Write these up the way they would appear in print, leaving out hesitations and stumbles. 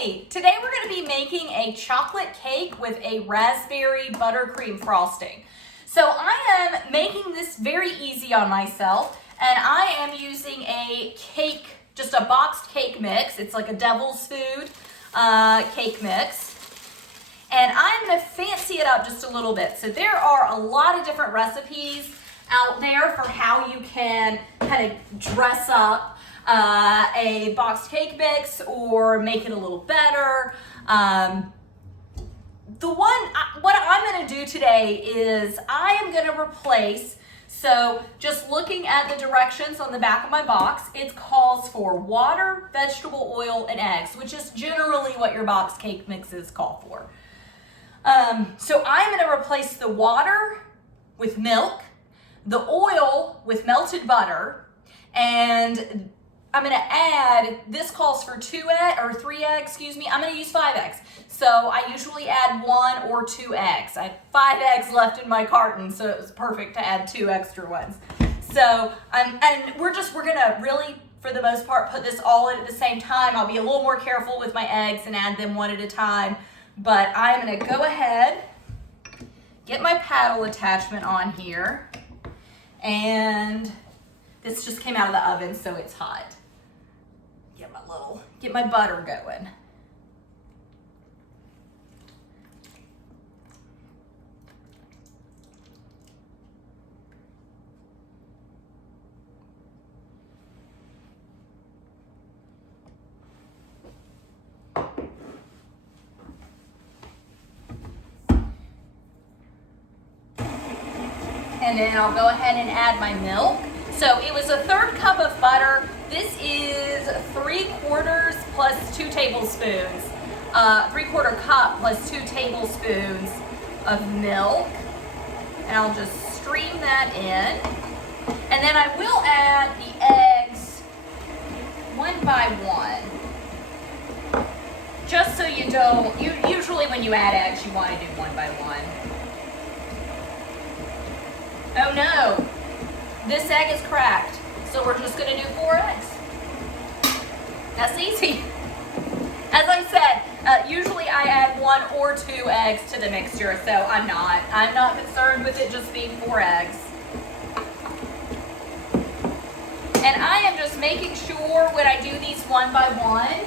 Hey, today we're going to be making a chocolate cake with a raspberry buttercream frosting. So I am making this very easy on myself, and I am using a cake, just a boxed cake mix. It's like a devil's food cake mix. And I'm going to fancy it up just a little bit. So there are a lot of different recipes out there for how you can kind of dress up a boxed cake mix or make it a little better. What I'm going to do today is I am going to replace, so just looking at the directions on the back of my box, it calls for water, vegetable oil, and eggs, which is generally what your boxed cake mixes call for. So I'm going to replace the water with milk, the oil with melted butter, and I'm going to add, this calls for 3 eggs, I'm going to use 5 eggs. So I usually add 1 or 2 eggs. I have 5 eggs left in my carton, so it was perfect to add 2 extra ones. So, and we're going to really, for the most part, put this all in at the same time. I'll be a little more careful with my eggs and add them one at a time. But I'm going to go ahead, get my paddle attachment on here, and this just came out of the oven, so it's hot. Get my butter going. And then I'll go ahead and add my milk. So it was a 1/3 cup of butter. This is 3/4 plus 2 tablespoons. 3/4 cup plus 2 tablespoons of milk. And I'll just stream that in. And then I will add the eggs one by one. Just so you don't, usually when you add eggs, you want to do one by one. Oh no, this egg is cracked. So we're just gonna do 4 eggs. That's easy. As I said, usually I add 1 or 2 eggs to the mixture, so I'm not concerned with it just being 4 eggs. And I am just making sure when I do these one by one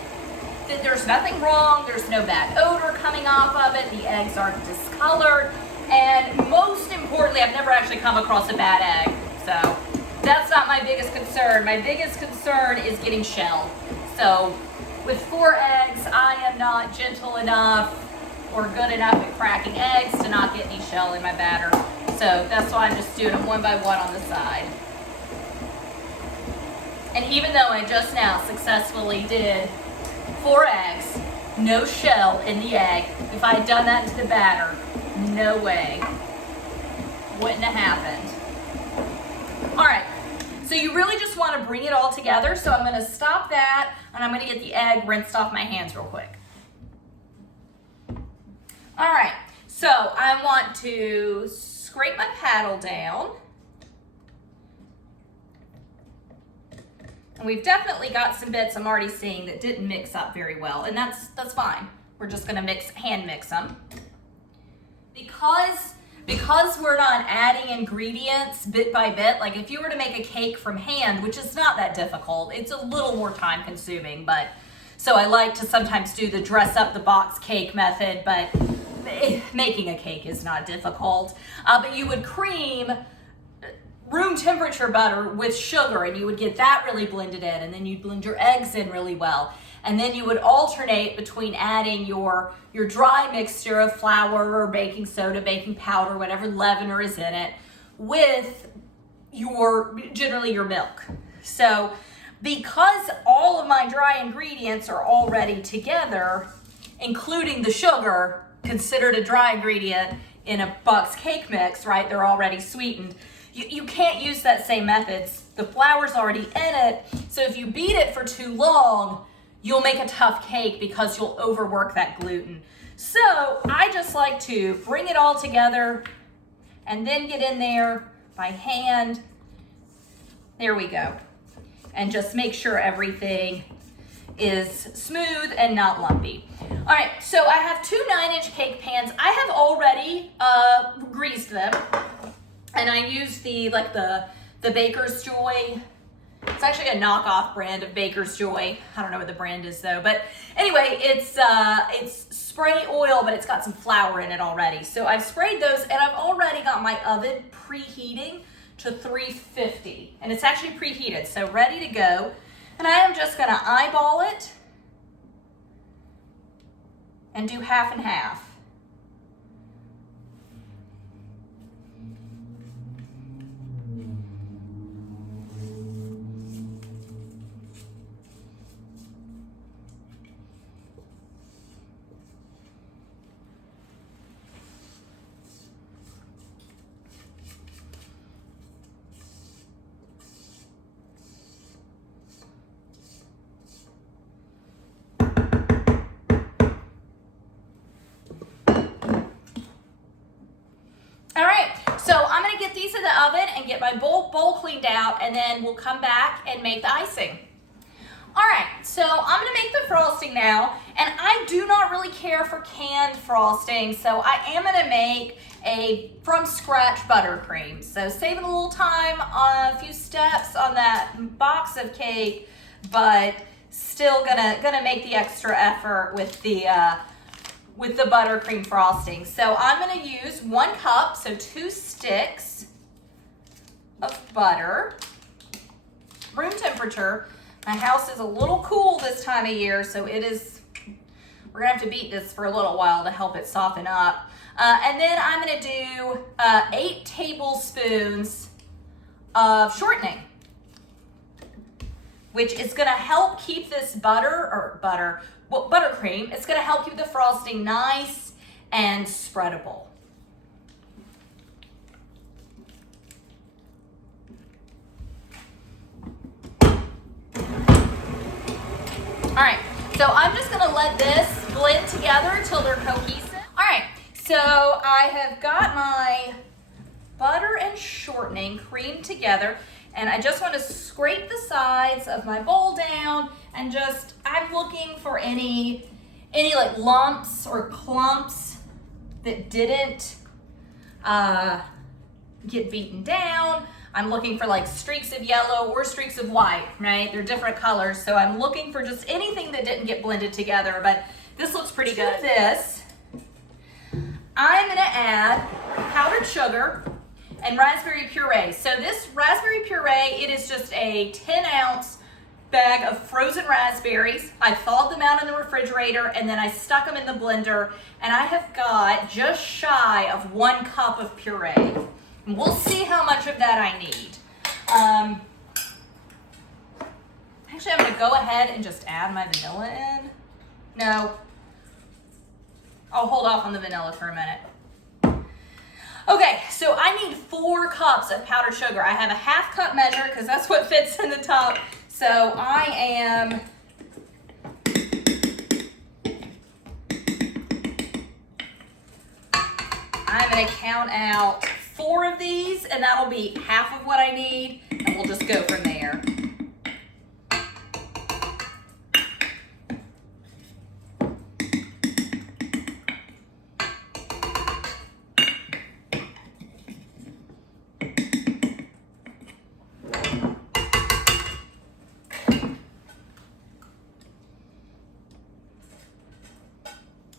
that there's nothing wrong, there's no bad odor coming off of it, the eggs aren't discolored, and most importantly, I've never actually come across a bad egg, so that's not my biggest concern. My biggest concern is getting shelled. So with 4 eggs, I am not gentle enough or good enough at cracking eggs to not get any shell in my batter. So that's why I'm just doing them one by one on the side. And even though I just now successfully did 4 eggs, no shell in the egg, if I had done that to the batter, no way. Wouldn't have happened. All right, so you really just want to bring it all together. So I'm going to stop that, and I'm going to get the egg rinsed off my hands real quick. All right, so I want to scrape my paddle down. And we've definitely got some bits I'm already seeing that didn't mix up very well, and that's fine. We're just going to hand mix them. Because we're not adding ingredients bit by bit, like if you were to make a cake from hand, which is not that difficult, it's a little more time consuming, but so I like to sometimes do the dress up the box cake method, but making a cake is not difficult. But you would cream room temperature butter with sugar, and you would get that really blended in, and then you'd blend your eggs in really well. And then you would alternate between adding your dry mixture of flour or baking soda, baking powder, whatever leavener is in it, with generally your milk. So because all of my dry ingredients are already together, including the sugar, considered a dry ingredient in a box cake mix, right? They're already sweetened. You can't use that same method. The flour's already in it, so if you beat it for too long, you'll make a tough cake because you'll overwork that gluten. So I just like to bring it all together and then get in there by hand. There we go. And just make sure everything is smooth and not lumpy. All right, so I have two 9-inch cake pans. I have already greased them, and I used the Baker's Joy. It's actually a knockoff brand of Baker's Joy. I don't know what the brand is though, but anyway, it's spray oil, but it's got some flour in it already. So I've sprayed those, and I've already got my oven preheating to 350, and it's actually preheated, so ready to go. And I am just gonna eyeball it and do half and half. Get these in the oven and get my bowl cleaned out, and then we'll come back and make the icing. All right, so I'm gonna make the frosting now, and I do not really care for canned frosting, so I am gonna make a from scratch buttercream. So saving a little time on a few steps on that box of cake, but still gonna make the extra effort with the buttercream frosting. So I'm gonna use 1 cup, so 2 sticks of butter, room temperature. My house is a little cool this time of year, so we're gonna have to beat this for a little while to help it soften up. And then I'm gonna do 8 tablespoons of shortening, which is gonna help keep this buttercream, it's gonna help keep the frosting nice and spreadable. All right, so I'm just gonna let this blend together until they're cohesive. All right, so I have got my butter and shortening creamed together, and I just want to scrape the sides of my bowl down, and I'm looking for any like lumps or clumps that didn't get beaten down. I'm looking for like streaks of yellow or streaks of white, right? They're different colors, so I'm looking for just anything that didn't get blended together, but this looks pretty good. This, I'm gonna add powdered sugar and raspberry puree. So this raspberry puree, it is just a 10-ounce bag of frozen raspberries. I thawed them out in the refrigerator, and then I stuck them in the blender, and I have got just shy of 1 cup of puree. And we'll see how much of that I need. Actually, I'm gonna go ahead and just add my vanilla in. No, I'll hold off on the vanilla for a minute. Okay, so I need 4 cups of powdered sugar. I have a 1/2 cup measure because that's what fits in the top. So I'm gonna count out 4 of these, and that'll be half of what I need, and we'll just go from there.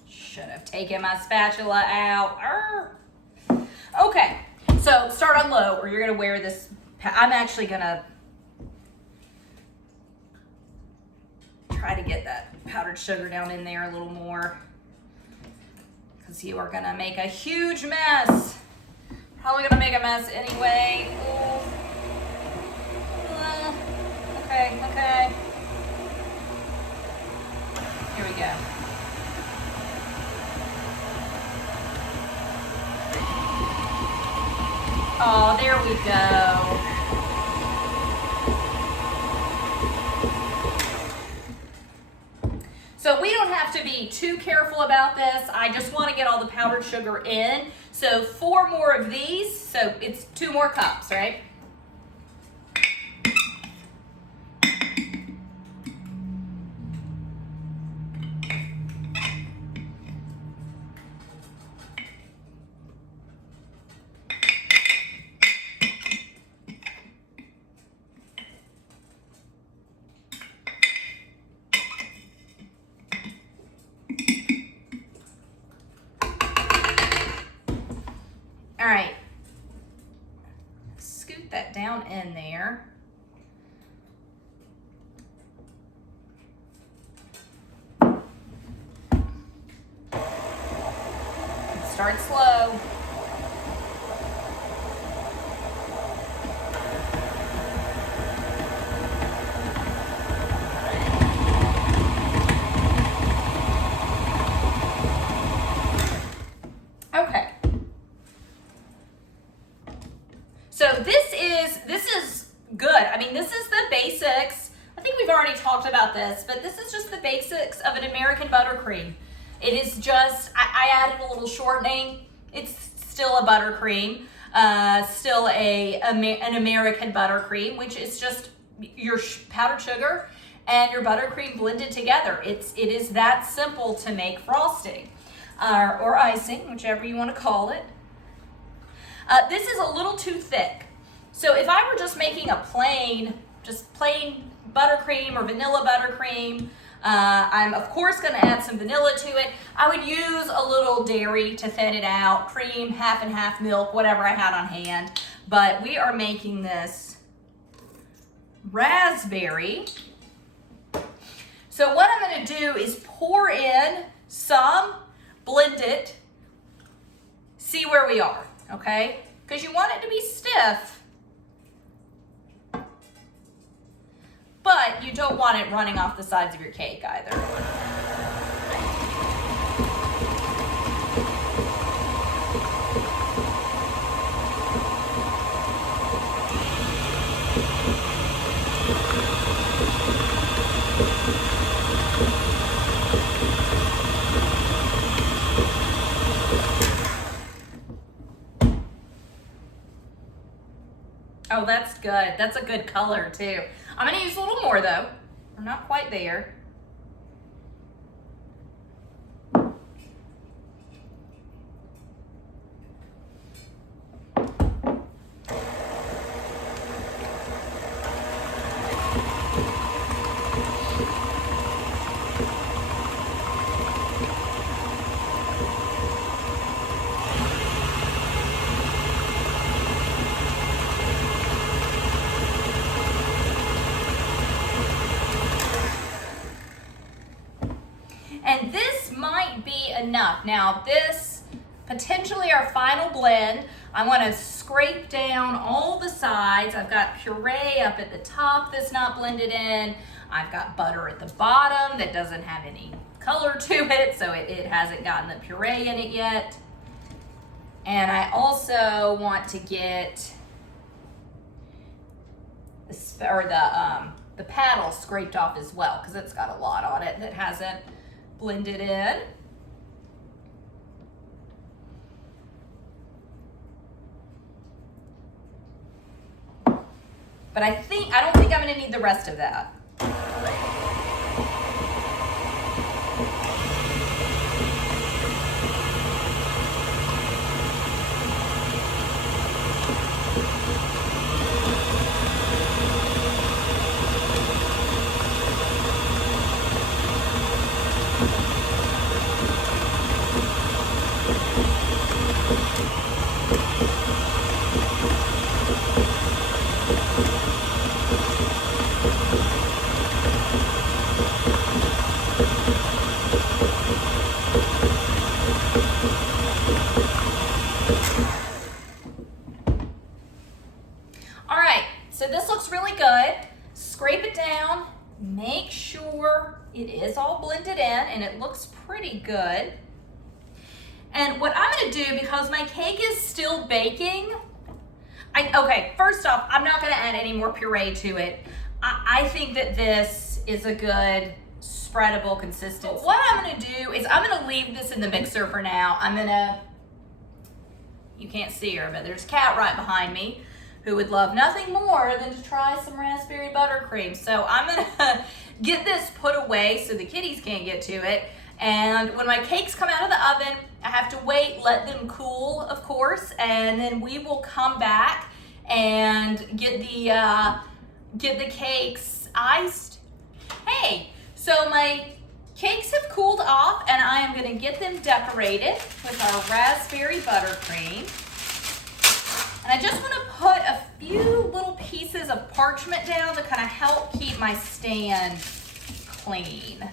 Should have taken my spatula out. Okay, so start on low, or you're gonna wear this. I'm actually gonna try to get that powdered sugar down in there a little more, because you are gonna make a huge mess. Probably gonna make a mess anyway. Okay. Here we go. Oh, there we go. So we don't have to be too careful about this. I just want to get all the powdered sugar in. So 4 more of these, so it's 2 more cups, right? All right, scoot that down in there. Start slow. Okay. So this is good. I mean, this is the basics. I think we've already talked about this, but this is just the basics of an American buttercream. It is just, I added a little shortening. It's still a buttercream, still an American buttercream, which is just your powdered sugar and your buttercream blended together. It is that simple to make frosting or icing, whichever you want to call it. This is a little too thick. So if I were just making a plain buttercream or vanilla buttercream, I'm of course going to add some vanilla to it. I would use a little dairy to thin it out, cream, half and half milk, whatever I had on hand. But we are making this raspberry. So what I'm going to do is pour in some, blend it, see where we are, okay? Because you want it to be stiff, but you don't want it running off the sides of your cake either. Oh, that's good. That's a good color too. I'm gonna use a little more though. We're not quite there. And this might be enough. Now this, potentially our final blend, I want to scrape down all the sides. I've got puree up at the top that's not blended in. I've got butter at the bottom that doesn't have any color to it, so it hasn't gotten the puree in it yet. And I also want to get the paddle scraped off as well, because it's got a lot on it that hasn't blended in. But I don't think I'm going to need the rest of that. So this looks really good. Scrape it down, make sure it is all blended in, and it looks pretty good. And what I'm gonna do, because my cake is still baking, okay, first off, I'm not gonna add any more puree to it. I think that this is a good spreadable consistency. But what I'm gonna do is I'm gonna leave this in the mixer for now. You can't see her, but there's a cat right behind me who would love nothing more than to try some raspberry buttercream. So I'm gonna get this put away so the kitties can't get to it. And when my cakes come out of the oven, I have to wait, let them cool, of course, and then we will come back and get the cakes iced. Hey, so my cakes have cooled off, and I am gonna get them decorated with our raspberry buttercream. And I just want to put a few little pieces of parchment down to kind of help keep my stand clean.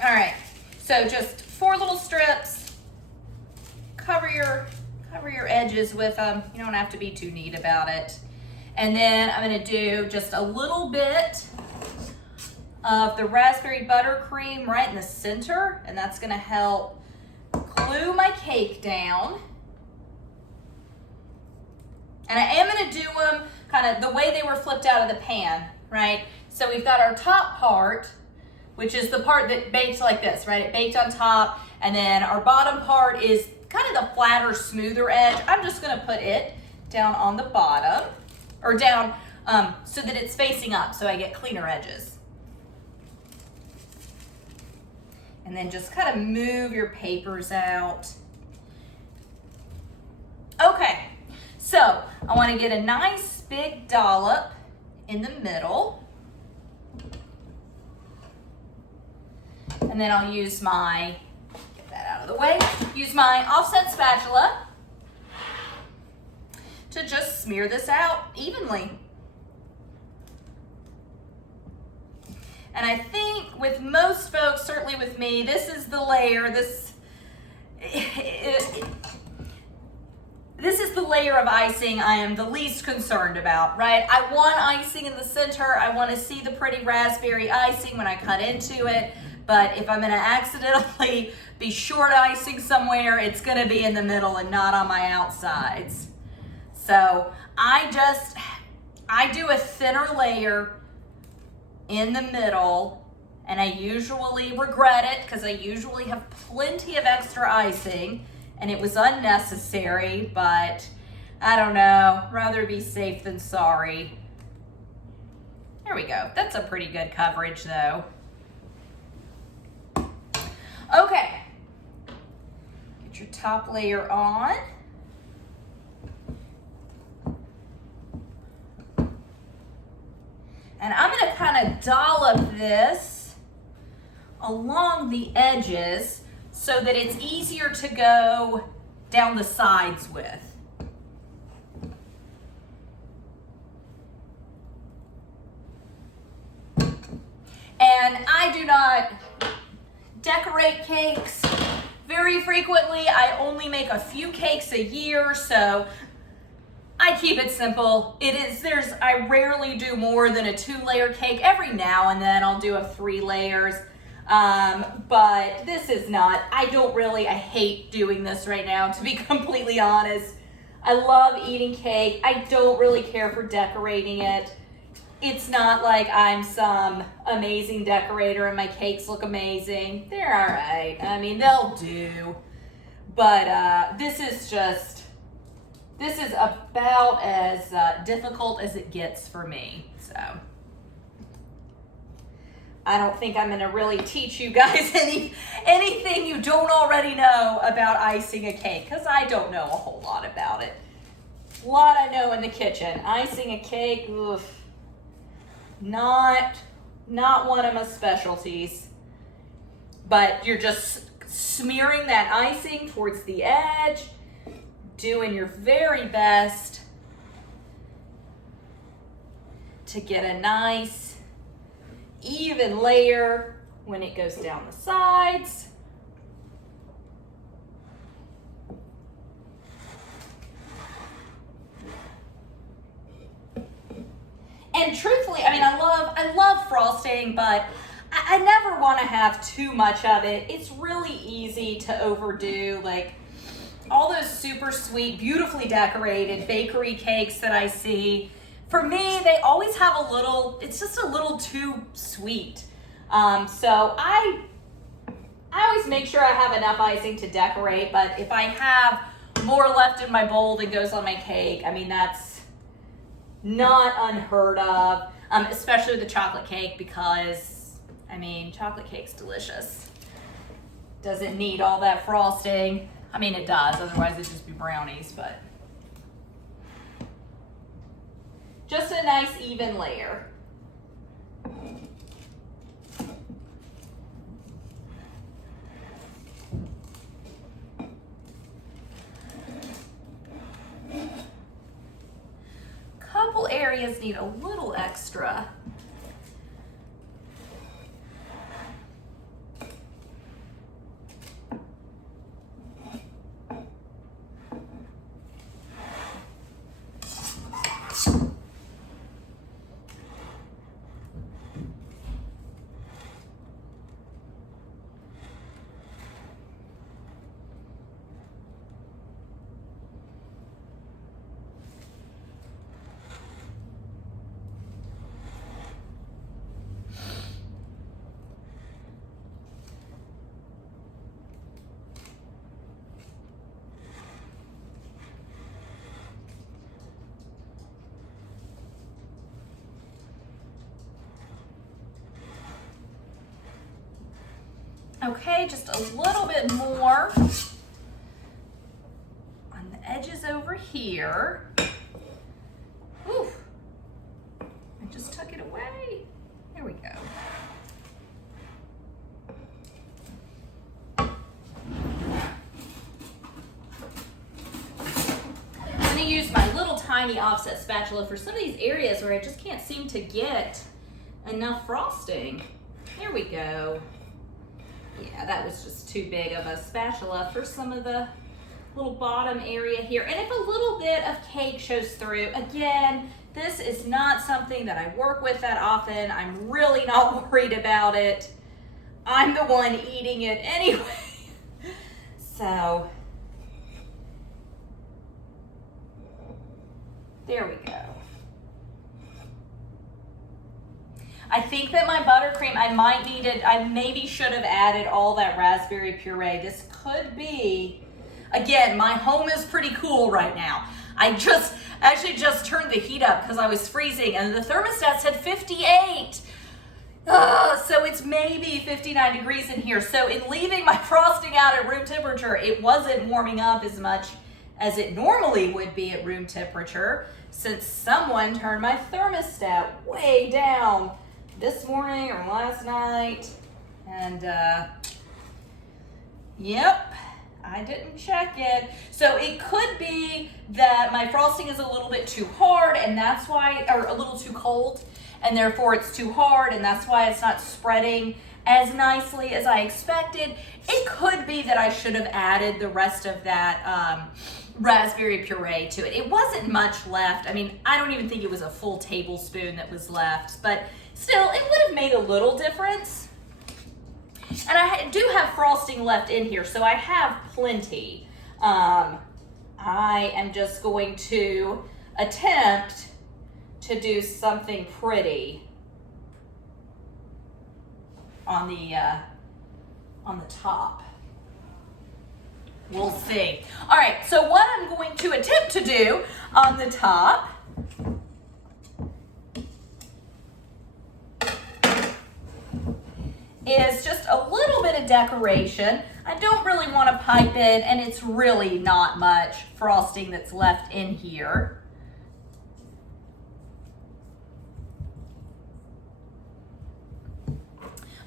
All right, so just 4 little strips. Cover your edges with them. You don't have to be too neat about it. And then I'm gonna do just a little bit of the raspberry buttercream right in the center, and that's gonna help glue my cake down. And I am gonna do them kind of the way they were flipped out of the pan, right? So we've got our top part, which is the part that bakes like this, right? It baked on top, and then our bottom part is kind of the flatter, smoother edge. I'm just gonna put it down on the bottom, or down so that it's facing up so I get cleaner edges. And then just kind of move your papers out. Okay, so I wanna get a nice big dollop in the middle. And then I'll use my, get that out of the way, use my offset spatula to just smear this out evenly. And I think with most folks, certainly with me, this is the layer, this is the layer of icing I am the least concerned about, right? I want icing in the center. I want to see the pretty raspberry icing when I cut into it. But if I'm gonna accidentally be short icing somewhere, it's gonna be in the middle and not on my outsides. So I do a thinner layer in the middle, and I usually regret it because I usually have plenty of extra icing and it was unnecessary, but I don't know, rather be safe than sorry. There we go, that's a pretty good coverage though. Okay, get your top layer on. And I'm gonna kind of dollop this along the edges so that it's easier to go down the sides with. And I do not decorate cakes very frequently. I only make a few cakes a year, so I keep it simple. I rarely do more than a 2-layer cake. Every now and then I'll do a 3 layers. But this is not, I hate doing this right now, to be completely honest. I love eating cake. I don't really care for decorating it. It's not like I'm some amazing decorator and my cakes look amazing. They're all right. I mean, they'll do. But this is about as difficult as it gets for me. So I don't think I'm gonna really teach you guys anything you don't already know about icing a cake, because I don't know a whole lot about it. A lot I know in the kitchen. Icing a cake, oof. Not one of my specialties, but you're just smearing that icing towards the edge, doing your very best to get a nice even layer when it goes down the sides. And truthfully, I mean, I love frosting, but I never want to have too much of it. It's really easy to overdo, like all those super sweet, beautifully decorated bakery cakes that I see. For me, they always have it's just a little too sweet. So I always make sure I have enough icing to decorate, but if I have more left in my bowl than goes on my cake, I mean, that's not unheard of, especially with the chocolate cake, because I mean, chocolate cake's delicious. Doesn't need all that frosting. I mean, it does, otherwise it'd just be brownies, but Just a nice even layer. Couple areas need a little extra. Okay, just a little bit more on the edges over here. Whew. I just tuck it away. There we go. I'm going to use my little tiny offset spatula for some of these areas where I just can't seem to get enough frosting. There we go. Yeah, that was just too big of a spatula for some of the little bottom area here. And if a little bit of cake shows through, again, this is not something that I work with that often. I'm really not worried about it. I'm the one eating it anyway. So, there we go. I think that my buttercream, I maybe should have added all that raspberry puree. This could be, again, my home is pretty cool right now. I actually just turned the heat up because I was freezing and the thermostat said 58. So it's maybe 59 degrees in here. So in leaving my frosting out at room temperature, it wasn't warming up as much as it normally would be at room temperature since someone turned my thermostat way down this morning or last night, and yep, I didn't check it. So it could be that my frosting is a little bit too hard and that's why, or a little too cold, and therefore it's too hard and that's why it's not spreading as nicely as I expected. It could be that I should have added the rest of that raspberry puree to it. It wasn't much left. I mean, I don't even think it was a full tablespoon that was left, but still, it would have made a little difference. And I do have frosting left in here, so I have plenty. I am just going to attempt to do something pretty on the top. We'll see. All right, so what I'm going to attempt to do on the top is just a little bit of decoration. I don't really want to pipe it, and it's really not much frosting that's left in here.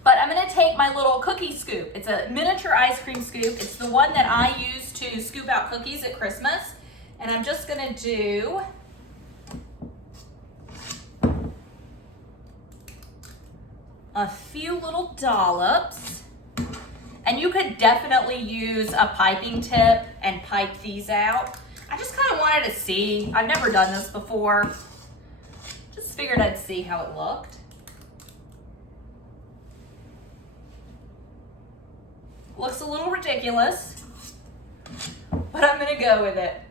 But I'm going to take my little cookie scoop. It's a miniature ice cream scoop. It's the one that I use to scoop out cookies at Christmas. And I'm just going to do a few little dollops. And you could definitely use a piping tip and pipe these out. I just kind of wanted to see. I've never done this before. Just figured I'd see how it looked. Looks a little ridiculous, but I'm gonna go with it.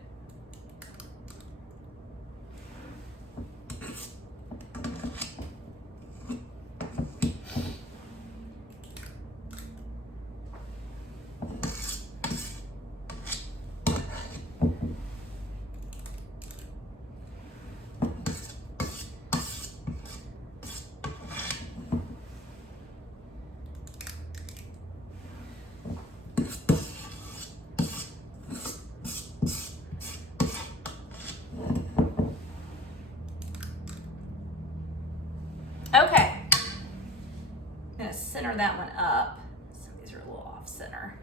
that one up. Some of these are a little off center.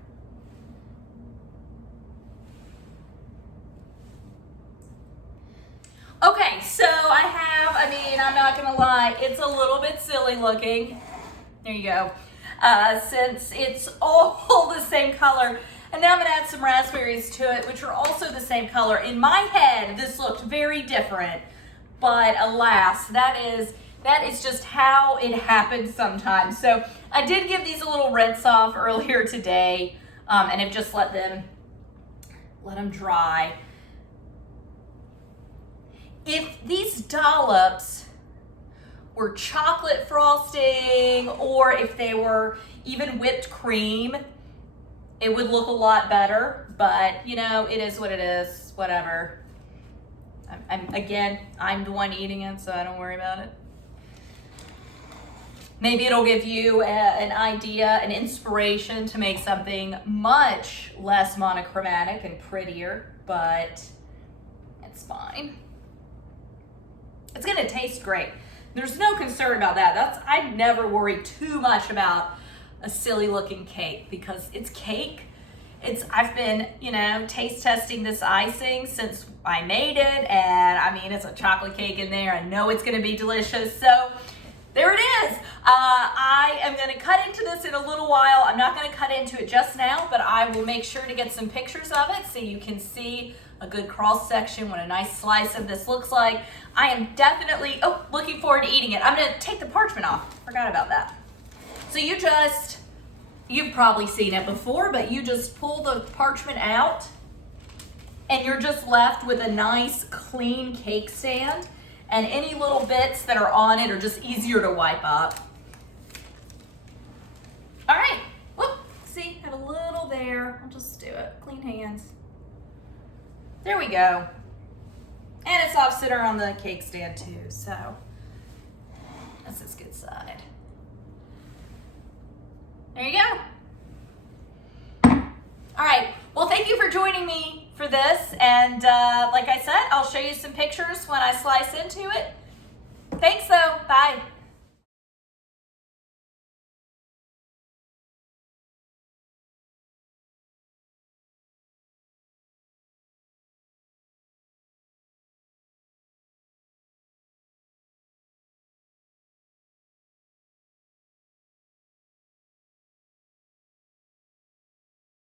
Okay, so I'm not gonna lie, it's a little bit silly looking. There you go. Since it's all the same color. And now I'm gonna add some raspberries to it, which are also the same color. In my head, this looked very different, but alas, that is just how it happens sometimes. So I did give these a little rinse off earlier today, and have just let them dry. If these dollops were chocolate frosting, or if they were even whipped cream, it would look a lot better, but it is what it is, whatever. I'm the one eating it, so I don't worry about it. Maybe it'll give you an idea, an inspiration to make something much less monochromatic and prettier, but it's fine. It's gonna taste great. There's no concern about that. I never worry too much about a silly looking cake because it's cake. I've been, taste testing this icing since I made it, and it's a chocolate cake in there. I know it's gonna be delicious, so there it is. I am gonna cut into this in a little while. I'm not gonna cut into it just now, but I will make sure to get some pictures of it so you can see a good cross section, what a nice slice of this looks like. I am definitely, looking forward to eating it. I'm gonna take the parchment off, forgot about that. So you've probably seen it before, but you just pull the parchment out and you're just left with a nice clean cake stand, and any little bits that are on it are just easier to wipe up. All right, whoop, see, have a little there. I'll just do it, clean hands. There we go. And it's off center on the cake stand too, so that's this good side. There you go. All right, well, thank you for joining me for this. And like I said, I'll show you some pictures when I slice into it. Thanks though, bye.